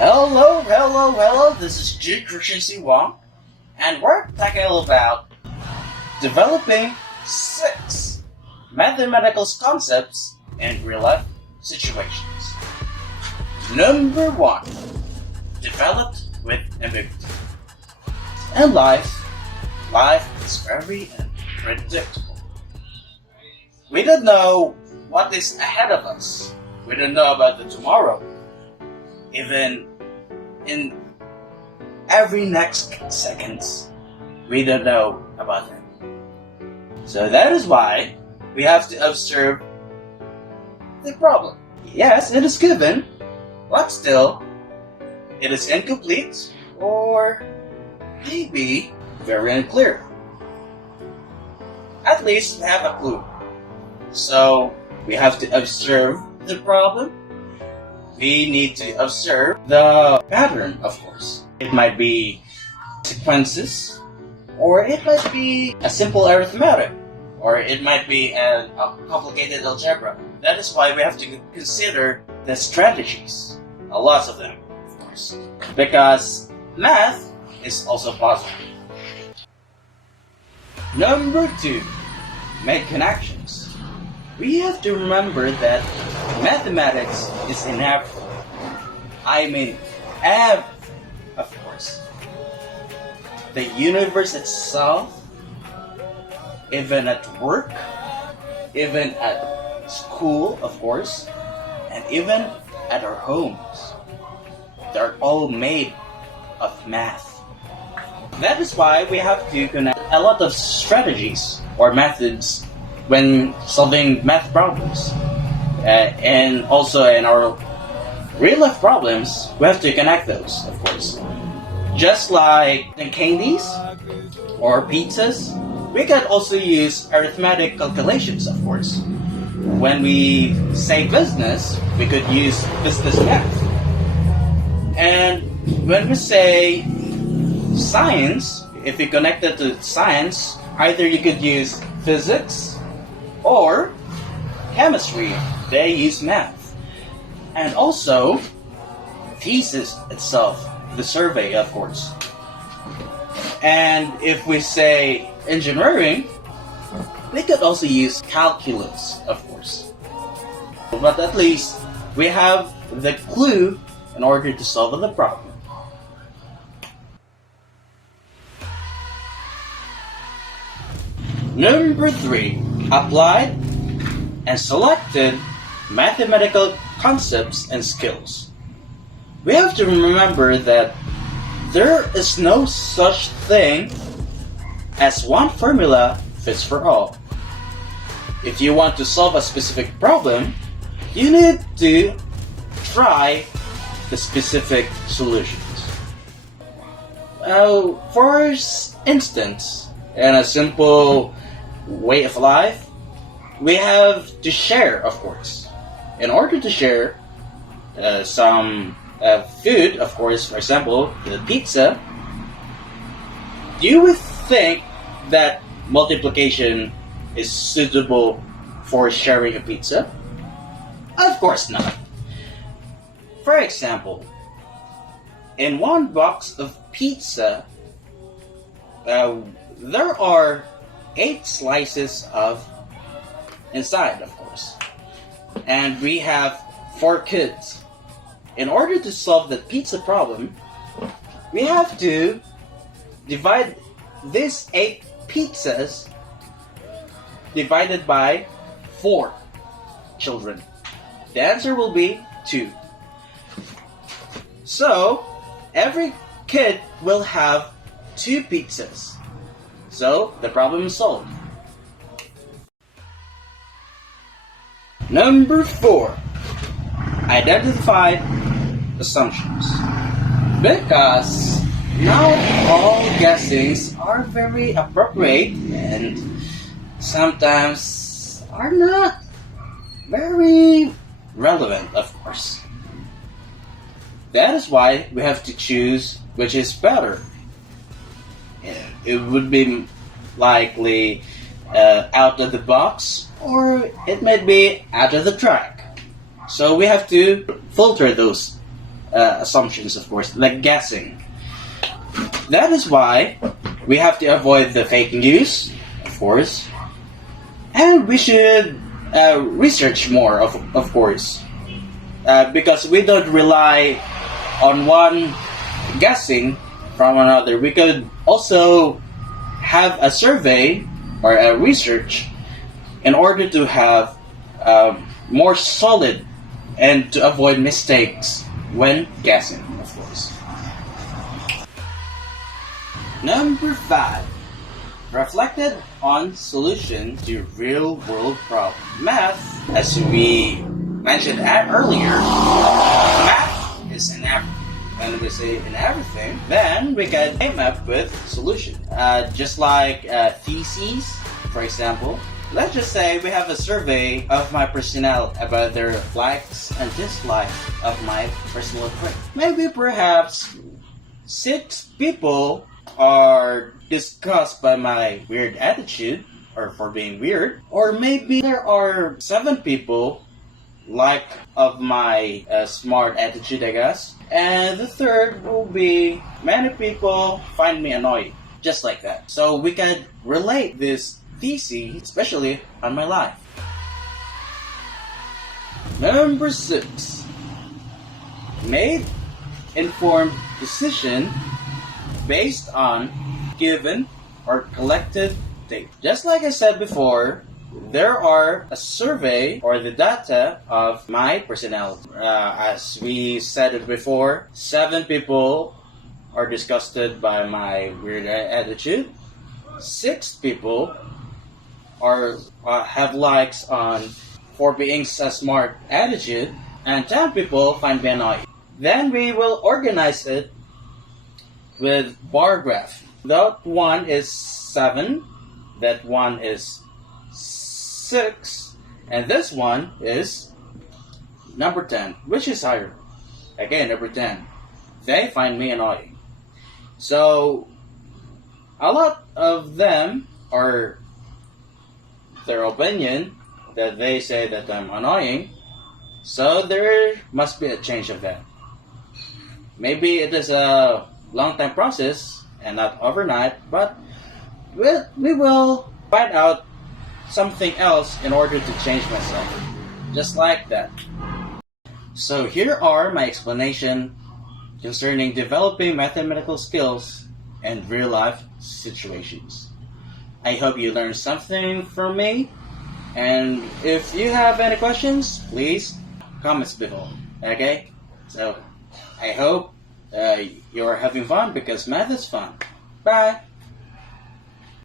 Hello, this is Jude Wong, and we're talking about developing 6 mathematical concepts in real-life situations. Number 1, developed with ambiguity. In life is very unpredictable. We don't know what is ahead of us. We don't know about the tomorrow. Even in every next seconds, we don't know about it. So that is why we have to observe the problem. Yes, it is given, but still, it is incomplete or maybe very unclear. At least we have a clue. So we have to observe the problem. We need to observe the pattern, of course. It might be sequences, or it might be a simple arithmetic, or it might be a complicated algebra. That is why we have to consider the strategies, a lot of them, of course, because math is also puzzle. Number 2, make connections. We have to remember that mathematics is in everything. Everything, of course. The universe itself, even at work, even at school, of course, and even at our homes. They're all made of math. That is why we have to connect a lot of strategies or methods when solving math problems. And also in our real life problems, we have to connect those, of course. Just like in candies or pizzas, we can also use arithmetic calculations, of course. When we say business, we could use business math. And when we say science, if you connect it to science, either you could use physics or chemistry. They use math. And also thesis itself, the survey, of course. And if we say engineering, we could also use calculus, of course. But at least we have the clue in order to solve the problem. Number 3, applied and selected mathematical concepts and skills. We have to remember that there is no such thing as one formula fits for all. If you want to solve a specific problem, you need to try the specific solutions. For instance, in a simple way of life, we have to share, of course. In order to share some food, of course, for example, the pizza, you would think that multiplication is suitable for sharing a pizza? Of course not. For example, in one box of pizza, there are 8 slices of inside, of course. And we have 4 kids. In order to solve the pizza problem, we have to divide these 8 pizzas divided by 4 children. The answer will be 2. So, every kid will have 2 pizzas. So, the problem is solved. Number 4, identified assumptions. Because not all guessings are very appropriate and sometimes are not very relevant, of course. That is why we have to choose which is better. It would be likely out of the box, or it might be out of the track. So we have to filter those assumptions, of course, like guessing. That is why we have to avoid the fake news, of course, and we should research more, of course, because we don't rely on one guessing from another. We could also have a survey or a research in order to have more solid and to avoid mistakes when guessing, of course. Number 5. Reflected on solution to real world problem. Math, as we mentioned earlier, math is in everything. When we say in everything, then we can came up with solution. Just like theses, for example. Let's just say we have a survey of my personnel about their likes and dislikes of my personal trait. Maybe perhaps 6 people are disgusted by my weird attitude or for being weird, or maybe there are 7 people like of my smart attitude, I guess, and the third will be many people find me annoying, just like that. So we can relate this thesis, especially on my life. Number 6. Made informed decision based on given or collected data. Just like I said before, there are a survey or the data of my personality. As we said it before, 7 people are disgusted by my weird attitude. 6 people are have likes on for being a smart attitude, and 10 people find me annoying. Then we will organize it with bar graph. That one is 7, that one is 6, and this one is number 10, which is higher. Again, number 10. They find me annoying. So, a lot of them are their opinion that they say that I'm annoying, so there must be a change of that. Maybe it is a long time process and not overnight, but we will find out something else in order to change myself. Just like that. So here are my explanation concerning developing mathematical skills in real life situations. I hope you learned something from me, and if you have any questions, please comment below. Okay? So I hope you're having fun because math is fun. Bye!